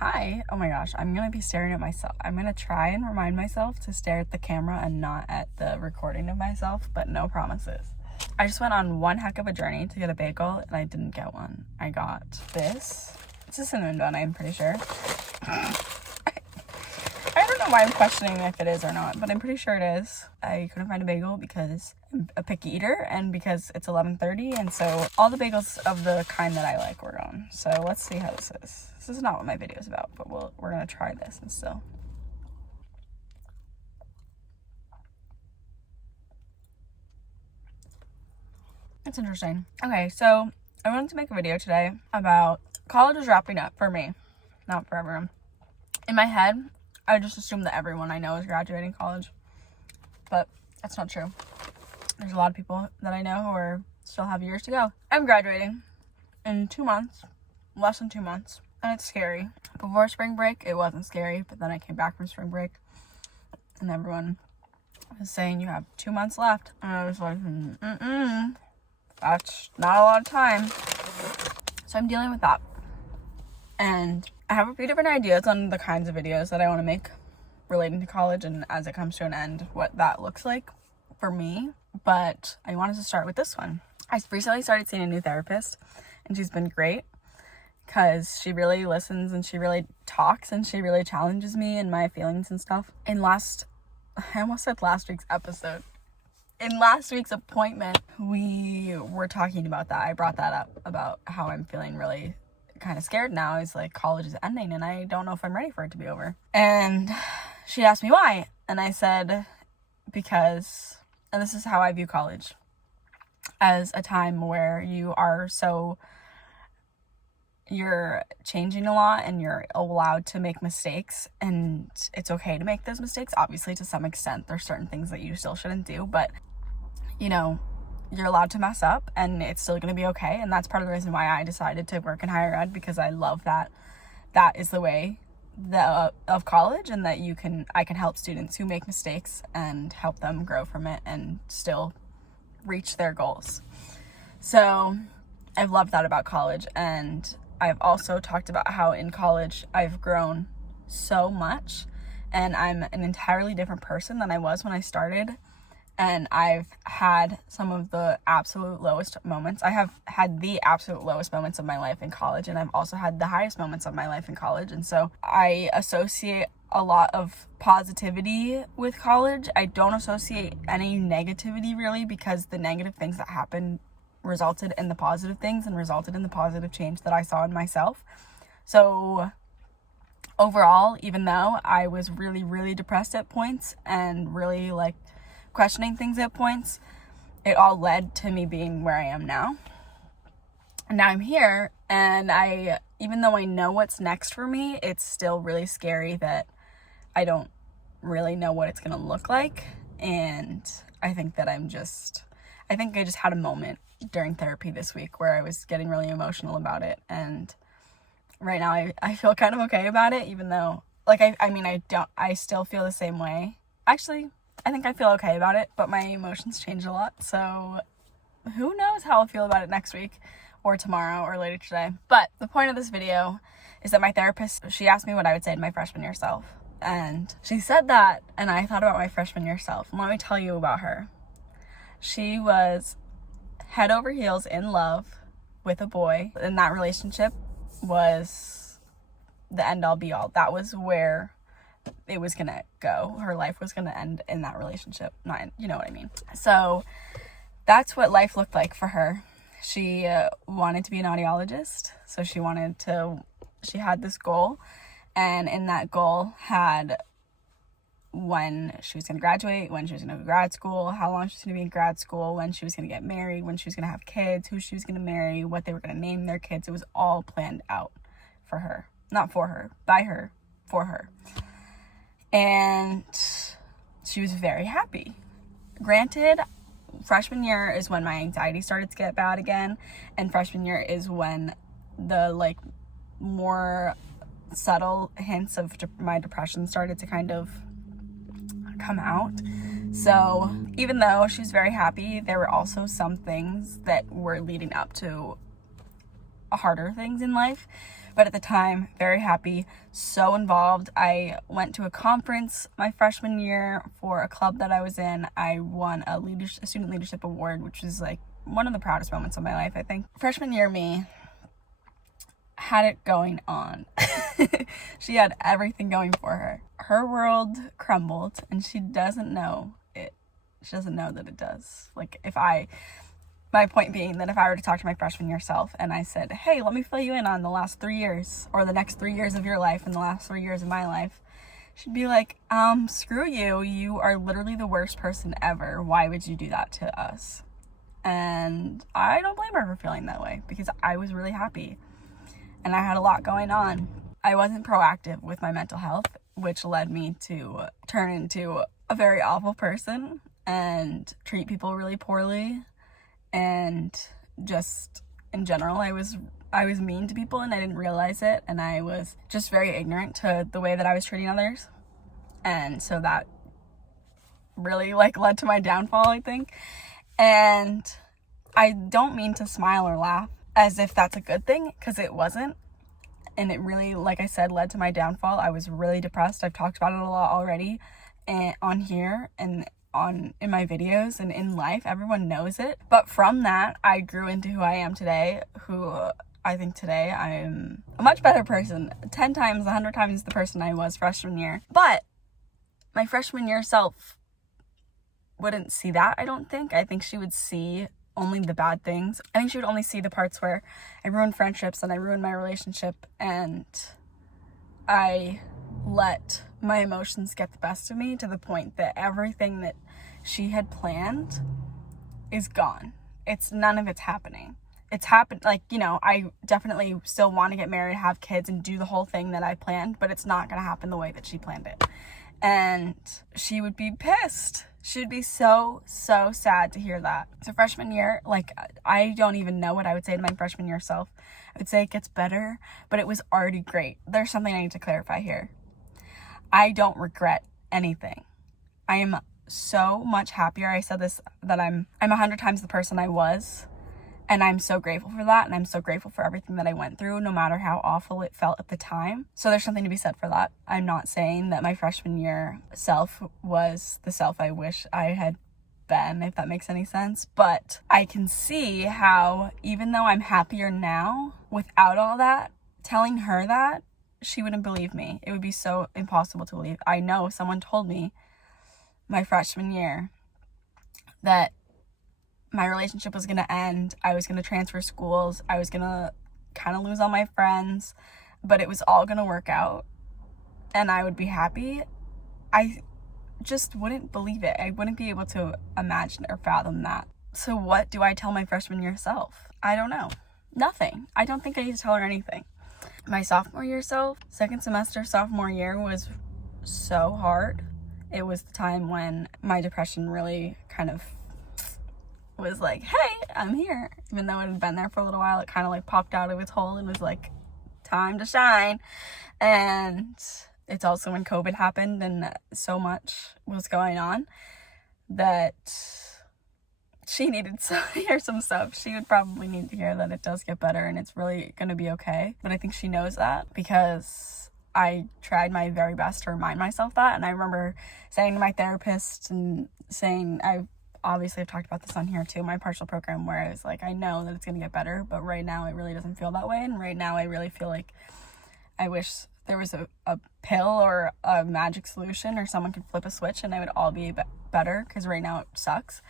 Hi. Oh my gosh, I'm gonna be staring at myself. I'm gonna try and remind myself to stare at the camera and not at the recording of myself, but no promises. I just went on one heck of a journey to get a bagel and I didn't get one. I got this. It's a cinnamon bun, I'm pretty sure. I don't know why I'm questioning if it is or not, but I'm pretty sure it is. I couldn't find a bagel because I'm a picky eater and because it's 11:30, and so all the bagels of the kind that I like were gone. So let's see how this is. This is not what my video is about, but we're gonna try this and still. It's interesting. Okay, so I wanted to make a video today about college is wrapping up for me, not for everyone. In my head, I just assume that everyone I know is graduating college, but that's not true. There's a lot of people that I know who still have years to go. I'm graduating in 2 months, less than 2 months, and it's scary. Before spring break, it wasn't scary, but then I came back from spring break, and everyone was saying you have 2 months left, and I was like, that's not a lot of time. So I'm dealing with that. And I have a few different ideas on the kinds of videos that I want to make relating to college and as it comes to an end, what that looks like for me. But I wanted to start with this one. I recently started seeing a new therapist, and she's been great because she really listens and she really talks and she really challenges me and my feelings and stuff. I almost said last week's episode. In last week's appointment, we were talking about that. I brought that up about how I'm feeling really kind of scared now. It's like college is ending and I don't know if I'm ready for it to be over. And she asked me why. And I said, because, and this is how I view college, as a time where you're changing a lot and you're allowed to make mistakes, and it's okay to make those mistakes. Obviously, to some extent, there's certain things that you still shouldn't do, but you're allowed to mess up and it's still going to be okay. And that's part of the reason why I decided to work in higher ed, because I love that is the way of college, and that I can help students who make mistakes and help them grow from it and still reach their goals. So I've loved that about college. And I've also talked about how in college I've grown so much and I'm an entirely different person than I was when I started. And I've had some of the absolute lowest moments. I have had the absolute lowest moments of my life in college, and I've also had the highest moments of my life in college. And so I associate a lot of positivity with college. I don't associate any negativity really, because the negative things that happened resulted in the positive things and resulted in the positive change that I saw in myself. So overall, even though I was really, really depressed at points and really questioning things at points, it all led to me being where I am now. And now I'm here, and even though I know what's next for me, it's still really scary that I don't really know what it's going to look like. And I think I just had a moment during therapy this week where I was getting really emotional about it. And right now I feel kind of okay about it, even though I still feel the same way. Actually, I think I feel okay about it, but my emotions change a lot. So who knows how I'll feel about it next week or tomorrow or later today. But the point of this video is that my therapist, she asked me what I would say to my freshman year self. And she said that, and I thought about my freshman year self. And let me tell you about her. She was head over heels in love with a boy, and that relationship was the end all be all. That was where it was gonna go. Her life was gonna end in that relationship. You know what I mean? So that's what life looked like for her. She wanted to be an audiologist. So she had this goal, and in that goal had when she was going to graduate, when she was going to go to grad school, how long she was going to be in grad school, when she was going to get married, when she was going to have kids, who she was going to marry, what they were going to name their kids. It was all planned out for her. Not for her, by her, for her. And she was very happy. Granted, freshman year is when my anxiety started to get bad again, and freshman year is when the more subtle hints of my depression started to kind of come out. So even though she was very happy, there were also some things that were leading up to harder things in life, But at the time, very happy, so involved. I went to a conference my freshman year for a club that I was in. I won a student leadership award, which is like one of the proudest moments of my life, I think. Freshman year me had it going on. She had everything going for her. Her world crumbled, and she doesn't know it. She doesn't know that it does. Like, my point being that if I were to talk to my freshman year self and I said, hey, let me fill you in on the last 3 years, or the next 3 years of your life and the last 3 years of my life, she'd be like, screw you. You are literally the worst person ever. Why would you do that to us? And I don't blame her for feeling that way, because I was really happy and I had a lot going on. I wasn't proactive with my mental health, which led me to turn into a very awful person and treat people really poorly. And just in general, I was mean to people and I didn't realize it, and I was just very ignorant to the way that I was treating others. And so that really led to my downfall, I think. And I don't mean to smile or laugh as if that's a good thing, because it wasn't. And it really, like I said, led to my downfall. I was really depressed. I've talked about it a lot already, and on here and in my videos and in life. Everyone knows it. But from that, I grew into who I am today, who I think today I'm a much better person, 10 times, 100 times the person I was freshman year. But my freshman year self wouldn't see that, I don't think. I think she would see only the bad things. I think she would only see the parts where I ruined friendships and I ruined my relationship and I let my emotions get the best of me, to the point that everything that she had planned is gone. None of it's happening. It's happened, I definitely still want to get married, have kids, and do the whole thing that I planned, but it's not going to happen the way that she planned it. And she would be pissed. She'd be so, so sad to hear that. So freshman year, I don't even know what I would say to my freshman year self. I would say it gets better, but it was already great. There's something I need to clarify here. I don't regret anything. I am so much happier. I said this, that I'm 100 times the person I was, and I'm so grateful for that, and I'm so grateful for everything that I went through, no matter how awful it felt at the time. So there's something to be said for that. I'm not saying that my freshman year self was the self I wish I had been, if that makes any sense, but I can see how, even though I'm happier now, without all that, telling her that, she wouldn't believe me. It would be so impossible to believe. I know someone told me my freshman year that my relationship was going to end. I was going to transfer schools. I was going to kind of lose all my friends, but it was all going to work out and I would be happy. I just wouldn't believe it. I wouldn't be able to imagine or fathom that. So what do I tell my freshman year self? I don't know. Nothing. I don't think I need to tell her anything. My sophomore year self, second semester sophomore year, was so hard. It was the time when my depression really kind of was like, hey, I'm here. Even though it had been there for a little while, it kind of popped out of its hole and was like, time to shine. And it's also when COVID happened and so much was going on that she needed to hear some stuff. She would probably need to hear that it does get better and it's really going to be okay. But I think she knows that, because I tried my very best to remind myself that. And I remember saying to my therapist and saying, I've talked about this on here too, my partial program, where I was like, I know that it's going to get better, but right now it really doesn't feel that way. And right now I really feel like I wish there was a pill or a magic solution, or someone could flip a switch and I would all be better, because right now it sucks.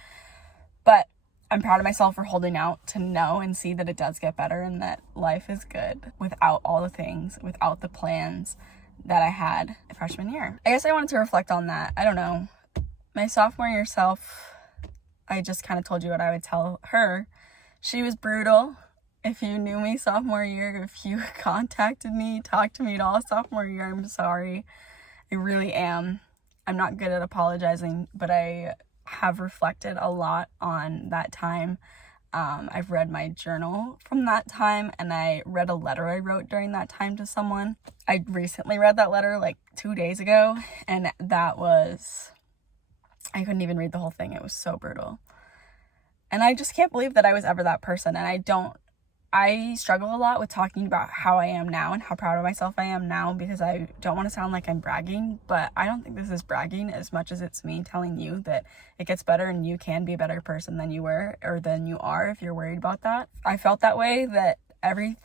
But I'm proud of myself for holding out to know and see that it does get better and that life is good without all the things, without the plans that I had freshman year. I guess I wanted to reflect on that. I don't know. My sophomore year self, I just kind of told you what I would tell her. She was brutal. If you knew me sophomore year, if you contacted me, talked to me at all sophomore year, I'm sorry. I really am. I'm not good at apologizing, but I have reflected a lot on that time. I've read my journal from that time, and I read a letter I wrote during that time to someone. I recently read that letter 2 days ago, and I couldn't even read the whole thing. It was so brutal. And I just can't believe that I was ever that person, and I don't I struggle a lot with talking about how I am now and how proud of myself I am now, because I don't want to sound like I'm bragging, but I don't think this is bragging as much as it's me telling you that it gets better and you can be a better person than you were or than you are if you're worried about that. I felt that way, that every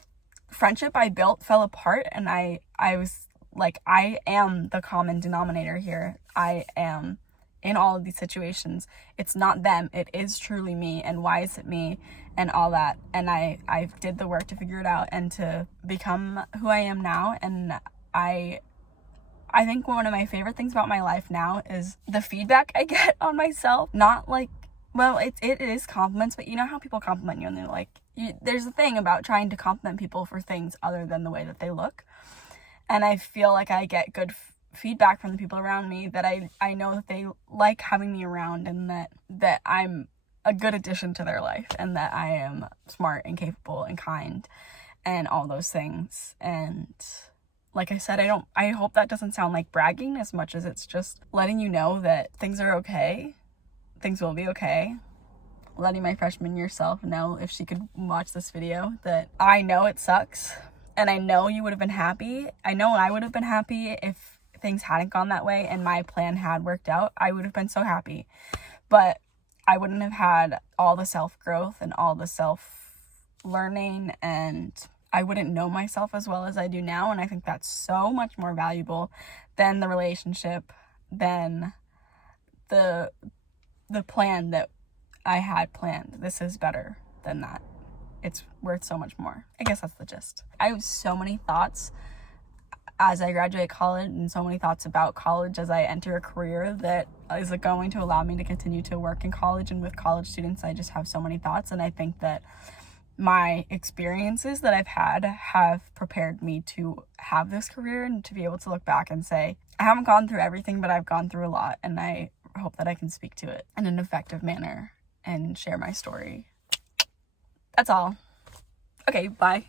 friendship I built fell apart, and I was like, I am the common denominator here. I am in all of these situations. It's not them, it is truly me, and why is it me, and all that. And I did the work to figure it out and to become who I am now. And I think one of my favorite things about my life now is the feedback I get on myself. Not like, well, it is compliments, but you know how people compliment you and they're like, there's a thing about trying to compliment people for things other than the way that they look. And I feel like I get good feedback from the people around me, that I know that they like having me around, and that I'm a good addition to their life, and that I am smart and capable and kind and all those things. And like I said, I hope that doesn't sound like bragging as much as it's just letting you know that things are okay. Things will be okay. Letting my freshman year self know, if she could watch this video, that I know it sucks, and I know you would have been happy. I know I would have been happy if things hadn't gone that way and my plan had worked out. I would have been so happy. But I wouldn't have had all the self-growth and all the self-learning, and I wouldn't know myself as well as I do now. And I think that's so much more valuable than the relationship, than the plan that I had planned. This is better than that. It's worth so much more. I guess that's the gist. I have so many thoughts as I graduate college, and so many thoughts about college as I enter a career that is going to allow me to continue to work in college. And with college students, I just have so many thoughts. And I think that my experiences that I've had have prepared me to have this career and to be able to look back and say, I haven't gone through everything, but I've gone through a lot. And I hope that I can speak to it in an effective manner and share my story. That's all. Okay, bye.